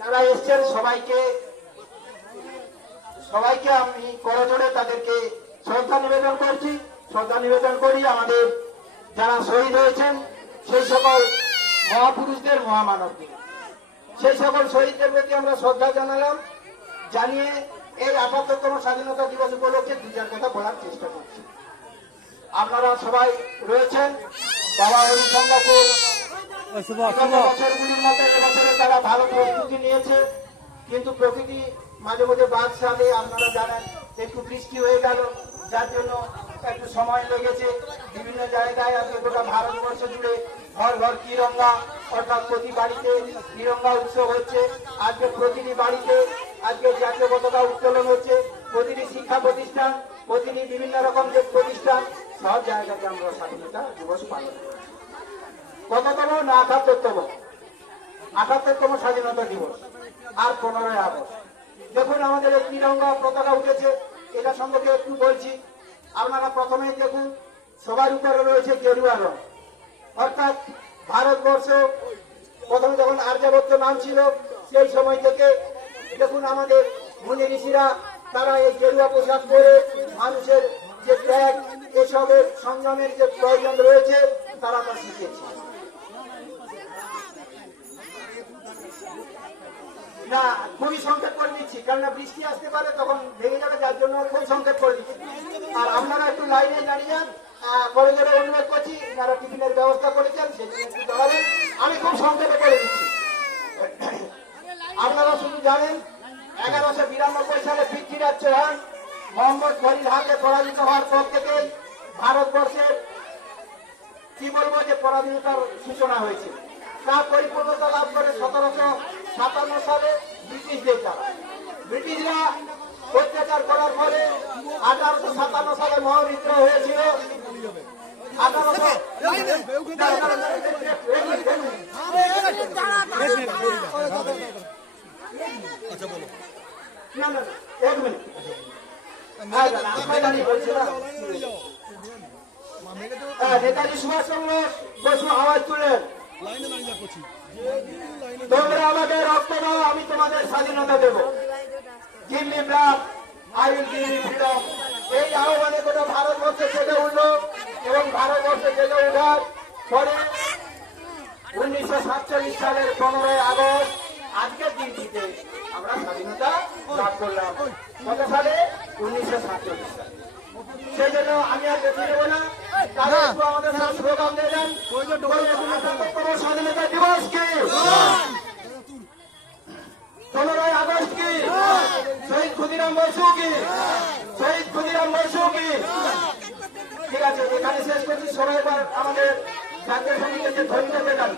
যারা এসছেন সবাইকে আমি করজোড়ে তাদেরকে শ্রদ্ধা নিবেদন করছি। শ্রদ্ধা নিবেদন করি আমাদের যারা শহীদ হয়েছেন সেই সকল মহাপুরুষদের, মহামানবদের, সেই সকল শহীদদের প্রতি আমরা শ্রদ্ধা জানালাম। জানিয়ে এই ৭৮তম স্বাধীনতা দিবস উপলক্ষে দু চার কথা বলার চেষ্টা করছি। আপনারা সবাই রয়েছেন, বাবা হরিচন্দ্রপুর বছরগুলির মতো এবছরে তারা ভালো প্রস্তুতি নিয়েছে, কিন্তু প্রকৃতি মাঝে মাঝে বাদ সাথে আপনারা জানেন একটু বৃষ্টি হয়ে গেল, যার জন্য একটু সময় লেগেছে। বিভিন্ন জায়গায় আজকে গোটা ভারতবর্ষ জুড়ে ঘর ঘর তিরঙ্গা, অর্থাৎ প্রতি বাড়িতে তিরঙ্গা উৎসব হচ্ছে। আজকে প্রতিটি বাড়িতে আজকে জাতীয় পতাকা উত্তোলন হচ্ছে। প্রতিটি শিক্ষা প্রতিষ্ঠান, প্রতিটি বিভিন্ন রকম যে প্রতিষ্ঠান, সব জায়গাতে আমরা স্বাধীনতা দিবস পালন করছি। কততম না ৭৮তম? ৭৮তম স্বাধীনতা দিবস। আর ১৫ই আগস্ট দেখুন আমাদের এই তিরঙ্গা পতাকা উঠেছে, এটা সম্পর্কে একটু বলছি। আপনারা প্রথমেই দেখুন সবার উপরে রয়েছে গেরুয়া রং, অর্থাৎ ভারতবর্ষ প্রথমে যখন আর্যাবর্ত নাম ছিল সেই সময় থেকে দেখুন আমাদের মুনি ঋষিরা তারা এই গেরুয়া পোশাক পরে মানুষের যে ত্যাগ, এসবের সংযমের যে প্রয়োজন রয়েছে তারা তা শিখেছে। না, খুবই সংকেত করে দিচ্ছি, কেননা বৃষ্টি আসতে পারে, তখন ভেঙে যাবে, যার জন্য খুব সংকেত করে দিচ্ছি। আর আপনারা একটু লাইনে দাঁড়িয়ে যান, কলেজের অনুরোধ করছি, যারা টিফিনের ব্যবস্থা করেছেন সেদিন একটু দাঁড়াবেন। আমি খুব সংক্ষেপে করে দিচ্ছি। আপনারা শুধু জানেন ১১৯২ সালে পৃথ্বীরাজ চৌহান মোহাম্মদ ঘনির হাতে পরাজিত হওয়ার পর থেকে ভারতবর্ষের কি বলবো যে পরাধীনতার সূচনা হয়েছে। তার পরিপূর্ণতা লাভ করে ১৭৫৭ সালে ব্রিটিশদের দ্বারা। ব্রিটিশরা অত্যাচার করার ফলে ১৮৫৭ সালে মহাবিদ্রোহ হয়েছিল। ১৮৫৭ নেতাজি সুভাষচন্দ্র বসু আওয়াজ তুলেন, তোমরা আমাকে রক্ত দাও, আমি তোমাদের স্বাধীনতা দেব। Give me blood, I will give you freedom. এই আহ্বানে গোটা ভারতবর্ষে জেগে উঠল এবং ভারতবর্ষে জেগে ওঠার পরে ১৯৪৭ সালের ১৫ই আগস্ট আজকের দিনটিতে আমরা স্বাধীনতা লাভ করলাম। কত সালে? ১৯৪৭ সালে। সেই জন্য আমি আর বেশি নেব না, তারা একটু আমাদের সাথে স্লোগান দিয়ে দেন। স্বাধীনতা দিবস কি? ১৫ই আগস্ট কি? শহীদ ক্ষুদিরাম বসু কি? শহীদ ক্ষুদিরাম বসু কি? ঠিক আছে, এখানে শেষ করছি। সবাই আমাদের জাতীয় সঙ্গীতের যে ধ্বনিটা দেন।